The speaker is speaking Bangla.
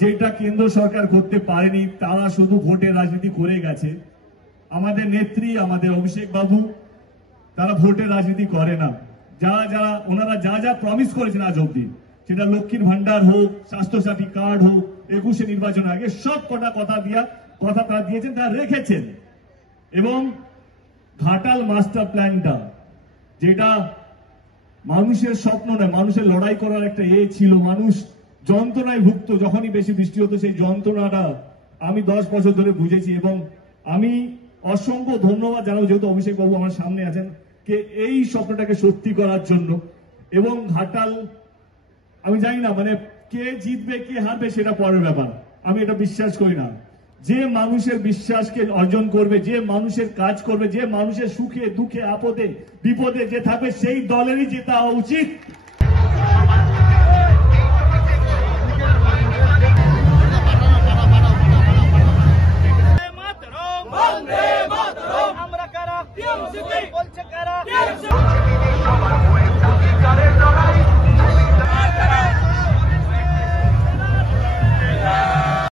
যেটা কেন্দ্র সরকার করতে পারেনি, তারা শুধু ভোটের রাজনীতি করে গেছে। আমাদের নেত্রী, আমাদের অভিষেক বাবু, তারা ভোটের রাজনীতি করে না। ওনারা যা যা প্রমিস করেছেন আজ অব্দি, সেটা লক্ষ্মীর ভান্ডার হোক, স্বাস্থ্যসাথী কার্ড হোক, 21 নির্বাচনের আগে সব কথা তারা দিয়েছেন, তারা রেখেছেন। এবং ঘাটাল মাস্টার প্ল্যানটা, যেটা মানুষের স্বপ্ন নয়, মানুষের লড়াই করার একটা ছিল, মানুষ যন্ত্রণায় ভুগত যখনই বেশি বৃষ্টি হতো, সেই যন্ত্রণাটা আমি 10 বছর ধরে বুঝেছি। এবং আমি অসংখ্য ধন্যবাদ জানাবো, যেহেতু অভিষেক বাবু আমার সামনে আছেন, কে এই স্বপ্নটাকে সত্যি করার জন্য। এবং ঘাটাল, আমি জানি না মানে কে জিতবে কে হারবে সেটা পরের ব্যাপার, আমি এটা বিশ্বাস করি না। যে মানুষের বিশ্বাসকে অর্জন করবে, যে মানুষের কাজ করবে, যে মানুষের সুখে দুঃখে আপদে বিপদে যে থাকবে, সেই দলেরই জেতা উচিত। আমরা কারা বলছে কারা